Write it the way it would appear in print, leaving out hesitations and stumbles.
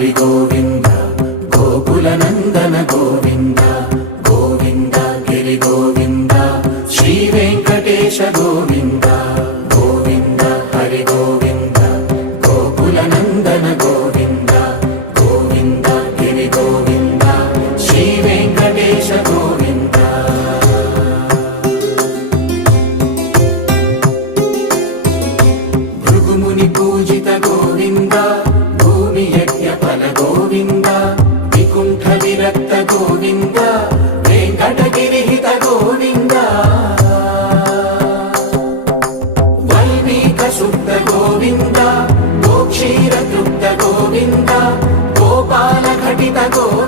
హరి గోవింద గోకుల నందన గోవింద గోవింద గిరి గోవింద శ్రీ వెంకటేశ గోవింద గోవింద హరి గోవింద గోకుల నందన గోవింద గోవింద గిరి గోవింద శ్రీ వెంకటేశ గోవింద భృగుముని పూజిత గోవింద భూమి యజ్ఞ ఫల గోవింద వికుంఠ విరక్త గోవింద వెంకటగిరిహిత గోవింద వైదిక శుద్ధ గోవింద గోక్షీర తృప్త గోవింద గోపాల ఘటిత గోవింద